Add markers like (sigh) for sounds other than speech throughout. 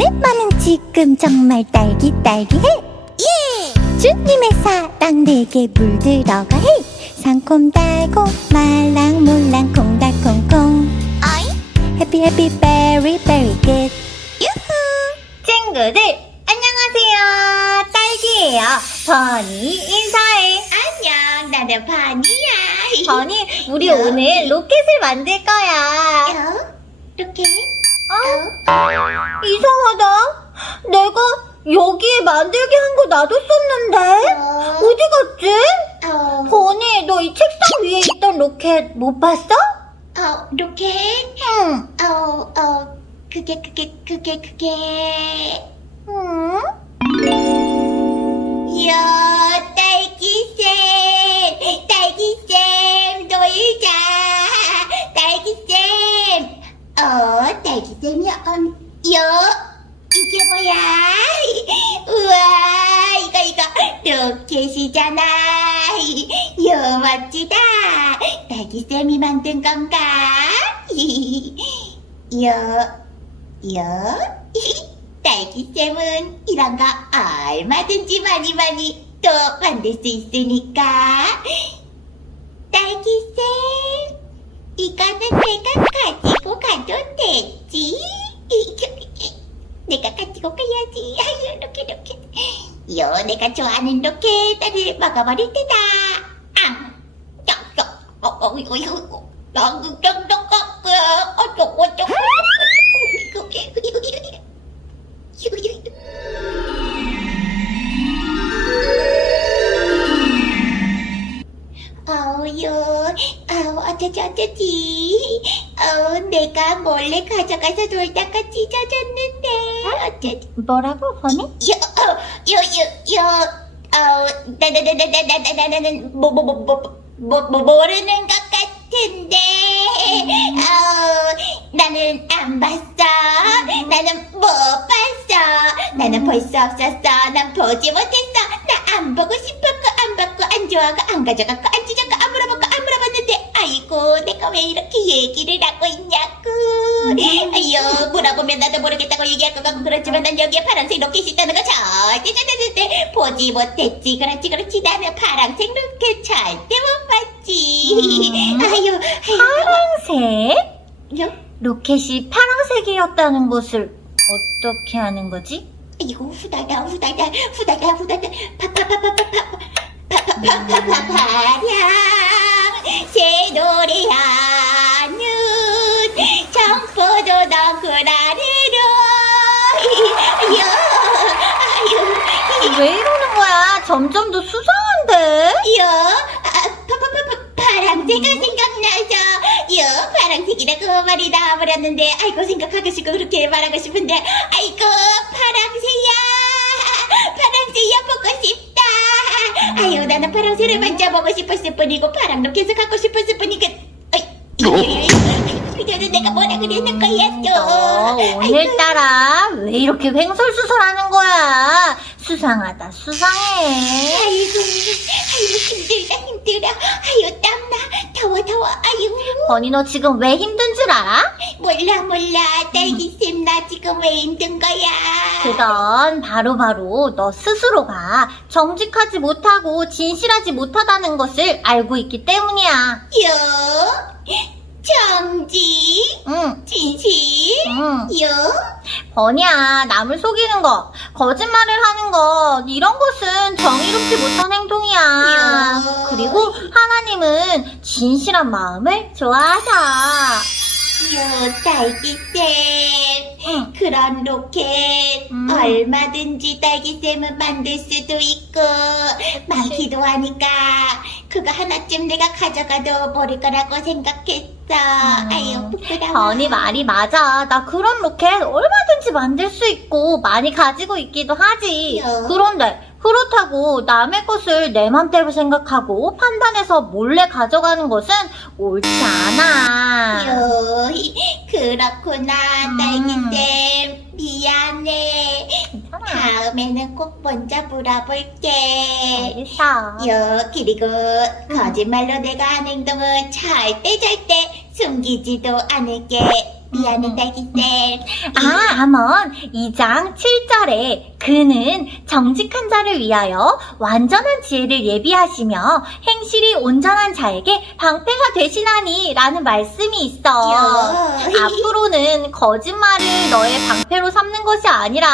내 맘은 지금 정말 딸기 딸기해. 예! 주님의 사랑 내게 물들어가 해. 상콤 달콤 말랑 몰랑 콩달콩콩. 어이? 해피 해피 베리 베리 굿 유후! 친구들 안녕하세요. 딸기예요. 버니 인사해. 안녕, 나는 바니야. (laughs) 버니 우리 야. 오늘 로켓을 만들 거야. 어? 이렇 게? 어? 이상하다. 내가 여기에 만들게 한 거 놔뒀었는데? 어? 어디 갔지? 어? 버니, 너 이 책상 위에 있던 로켓 못 봤어? 어? 로켓? 응. 어? 어? 그게 그게 그게 그게 응? 야 여 이게 뭐야 우와 이거 이거. 로켓이잖아. (laughs) 여 멋지다. 딸기쌤이 만든 건가? 여 여? 딸기쌤은 이런 거 얼마든지 많이 많이 또 만들 수 있으니까. (laughs) 딸기쌤 이거는 내가 가지고 가도 되지? 내가 가지고 가야지. (laughs) 아유 이렇게 이렇게. 요 내가 좋아하는 로켓을 먹어버릴 테다. 앙. 쩍 쩍 어, 어, 어, 어, 쩍쩍쩍 쩍 어쩌고 어쩌고 아우요, 어쩌지 어쩌지? 어, 내가 몰래 가져가서 놀다가 찢어졌는데. 어? 어쩌지? 뭐라고 허니? 요요요요 어, 어 나나나나나나나나는 뭐뭐뭐뭐뭐 뭐, 뭐, 뭐, 모르는 것 같은데. 음. 어 나는 안 봤어. 음. 나는 못 봤어. 나는 음. 볼수 없었어. 난 보지 못했어. 나 안 보고 싶었고 안 봤고 안 좋아하고 안 가져갔고 안 찢었고 아이고 내가 왜 이렇게 얘기를 하고 있냐고. 아유 물어보면 나도 모르겠다고 얘기할 것 같고 그렇지만 난 여기에 파란색 로켓이 있다는 거 절대 절대 절대 보지 못했지. 그렇지 그렇지 나는 파란색 로켓 절대 못 봤지. 음. 아유 파란색? 아유. 로켓이 파란색이었다는 것을 어떻게 하는 거지? 이거 후다다 후다다 후다다 후다다 파파파파파파 파파파파파파량 새 노래하는 청포도 덩그라리로. 아유 아유. 왜 이러는 거야? 점점 더 수상한데? 요 아, 파 파 파 파 파랑새가 생각나서. 요 파랑색이라고 말이 나와버렸는데 아이고 생각하고 싶고 그렇게 말하고 싶은데 아이고 파랑새야. 파랑새야 보고 싶다 아유 나는 파랑새를 만져보고 싶었을 뿐이고 파랑 로켓을 갖고 싶었을 뿐이고. 어이, 어이, 그녀는 내가 뭐라 그랬는 거야 너 또 오늘따라 왜 이렇게 횡설수설하는 거야? 수상하다 수상해. 아이고 아이고 힘들다 힘들어 아유 땀나 더워 더워. 아유. 버니 너 지금 왜 힘든 줄 알아? 몰라 몰라. 딸기쌤 나 지금 왜 힘든 거야? 그건 바로바로 너 스스로가 정직하지 못하고 진실하지 못하다는 것을 알고 있기 때문이야. 요 정지 응, 진실 응. 요 버니야, 남을 속이는 거, 거짓말을 하는 거, 이런 것은 정의롭지 못한 행동이야. 야. 그리고 하나님은 진실한 마음을 좋아하셔. 요 딸기쌤 응. 그런 로켓 음. 얼마든지 딸기쌤은 만들 수도 있고 많기도 하니까 그거 하나쯤 내가 가져가도 버릴 거라고 생각했어 아유 부끄러워 버니 말이 맞아. 나 그런 로켓 얼마든지 만들 수 있고 많이 가지고 있기도 하지. 야. 그런데 그렇다고 남의 것을 내 맘대로 생각하고 판단해서 몰래 가져가는 것은 옳지 않아. 요, 그렇구나, 음. 딸기쌤. 미안해. 괜찮아. 다음에는 꼭 먼저 물어볼게. 알겠어. 요, 그리고 거짓말로 내가 한 행동은 절대 절대 숨기지도 않을게. 미안해 딸기쌤 아, 암원 2장 7절에 그는 정직한 자를 위하여 완전한 지혜를 예비하시며 행실이 온전한 자에게 방패가 되시나니 라는 말씀이 있어. 야. 앞으로는 거짓말을 너의 방패로 삼는 것이 아니라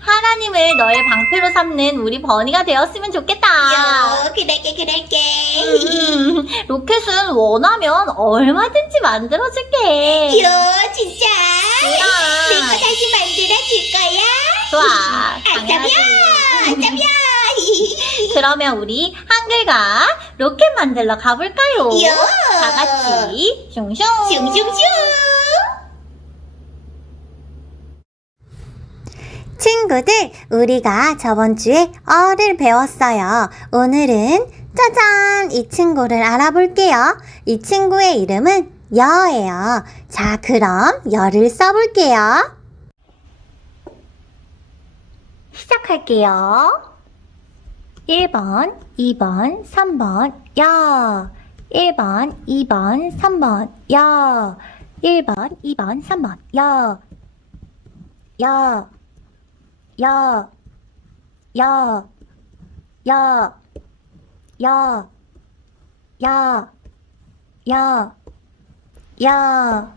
하나님을 너의 방패로 삼는 우리 버니가 되었으면 좋겠다. 요 그럴게 그럴게 음, 로켓은 원하면 얼마든지 만들어줄게. 요 진짜 내거 그럼. 다시 만들어 줄 거야 좋아. 아싸비야 당연하지. 아싸비야 그러면 우리 한글과 로켓 만들러 가볼까요? 요 다 같이 슝슝. 슝슝슝 친구들, 우리가 저번 주에 어를 배웠어요. 오늘은 짜잔! 이 친구를 알아볼게요. 이 친구의 이름은 여예요. 자, 그럼 여를 써볼게요. 시작할게요. 1번, 2번, 3번, 여. 1번, 2번, 3번, 여. 1번, 2번, 3번, 여. 여. 여. 여. 여. 여. 여. 여. 여.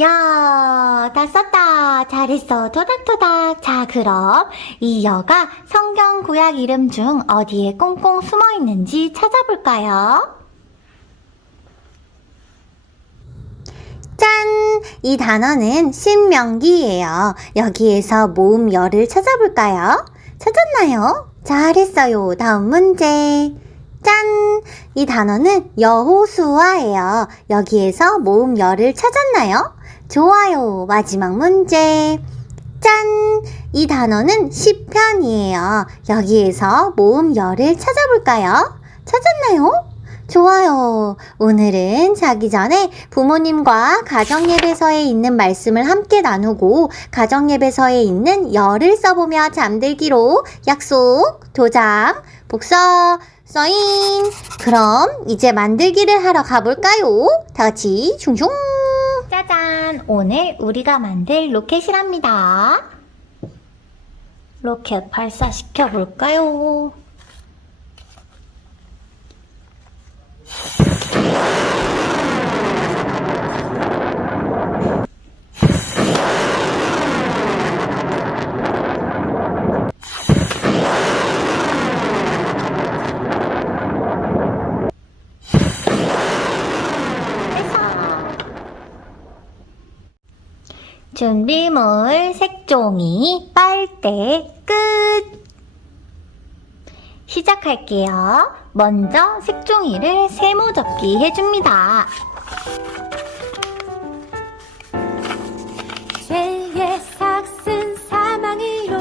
야, 다 썼다. 잘했어. 토닥토닥. 자, 그럼 이 여가 성경 구약 이름 중 어디에 꽁꽁 숨어 있는지 찾아볼까요? 짠! 이 단어는 신명기예요. 여기에서 모음 열을 찾아볼까요? 찾았나요? 잘했어요. 다음 문제. 짠! 이 단어는 여호수아예요. 여기에서 모음 열을 찾았나요? 좋아요. 마지막 문제. 짠! 이 단어는 시편이에요. 여기에서 모음 열을 찾아볼까요? 찾았나요? 좋아요. 오늘은 자기 전에 부모님과 가정예배서에 있는 말씀을 함께 나누고 가정예배서에 있는 열을 써보며 잠들기로 약속, 도장, 복서, 써인. 그럼 이제 만들기를 하러 가볼까요? 다 같이 슝슝. 짜잔! 오늘 우리가 만들 로켓이랍니다. 로켓 발사시켜 볼까요? 준비물 색종이 빨대 끝 시작할게요. 먼저 색종이를 세모 접기 해줍니다. 죄의 삭슨 사망이로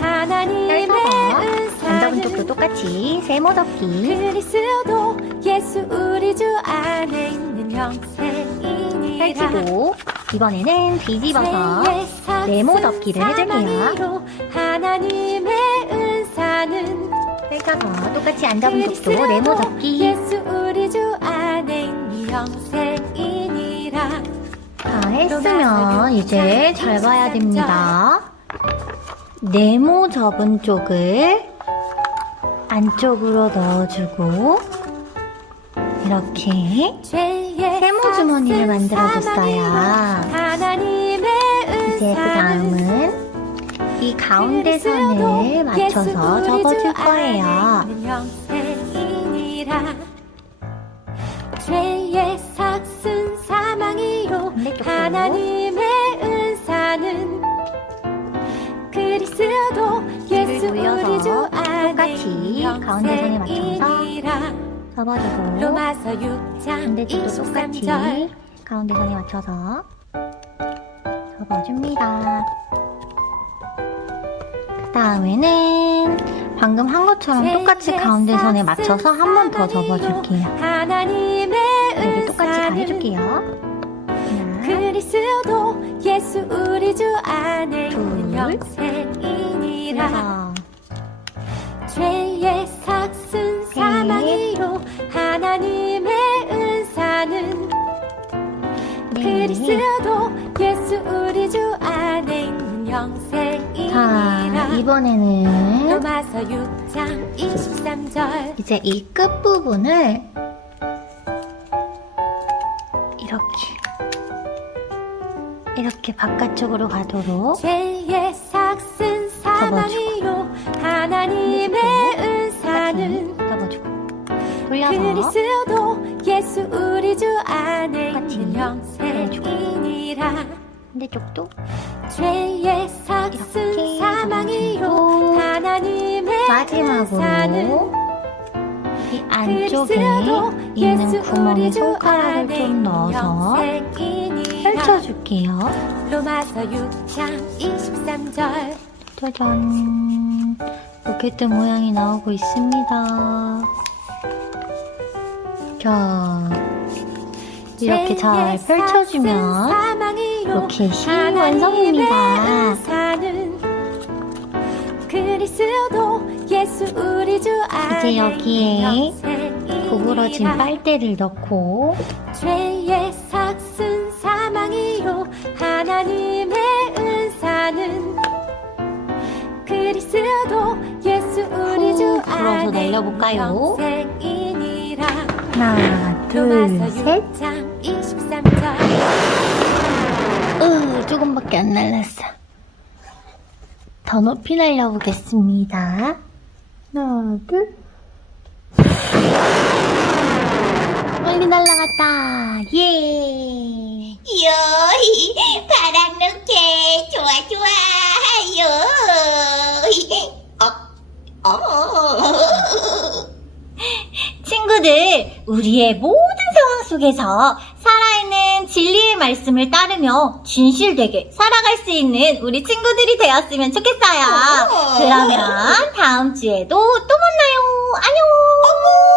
하나님의 은사는 똑같이 세모 접기 그리스도 예수 우리 주 안에 있는 영생이니라 펼치고 이번에는 뒤집어서 네모 접기를 해줄게요. 펼쳐서 똑같이 앉아본 쪽도 네모 영생이니라 다 했으면 이제 잘 봐야 됩니다. 네모 접은 쪽을 안쪽으로 넣어주고 이렇게 세모 주머니를 만들어줬어요. 이제 그 다음은 이 가운데 선을 맞춰서 접어줄 거예요. 죄의 삭슨 반대쪽도. 하나님의 은사는 그리스도 예수 우리 주 안에 똑같이 가운데 선에 맞춰서 접어주고 로마서 6장 반대쪽도 23절 똑같이 가운데 선에 맞춰서 접어줍니다. 그 다음에는 방금 한 것처럼 똑같이 가운데 선에 맞춰서 한 번 더 접어줄게요. 여기 똑같이 다 해줄게요. 하나, 그리스도 예수 우리 주 안에 둘, 영생이니라 그래서 하나님의 은사는 네. 그리스도 예수 우리 주 안에 있는 영생이니라. 이번에는 로마서 6장 23절. 이제 이 끝부분을 이렇게 이렇게 바깥쪽으로 가도록 그리스도 예수 우리 주 안에 똑같이 있는 영생이니라. 반대쪽도? 죄의 삭슨 이렇게 사망이요. 하나님의 마지막으로 이 안쪽에 그리스도 있는 예수 구멍에 우리 주 손가락을 안에 좀 넣어서 영생이니라. 펼쳐줄게요. 로마서 6장 23절. 짜잔. 로켓 모양이 나오고 있습니다 자 이렇게 잘 펼쳐주면 이렇게 흰 완성입니다 이제 여기에. 구부러진 빨대를 넣고 죄의 삭슨 사망이요 하나님의 은사는 그리스도 예수 우리 후주 불어서 안에 날려볼까요? 하나 둘셋 6장 23절 으, 조금밖에 안 날랐어. 더 높이 날려보겠습니다. 하나, 둘. 빨리 날라갔다. 예. 요이 바람 로켓 좋아 좋아 요이 성도들을 우리의 모든 상황 속에서 살아있는 진리의 말씀을 따르며 진실되게 살아갈 수 있는 우리 친구들이 되었으면 좋겠어요. 어, 어. 그러면 다음 주에도 또 만나요. 안녕.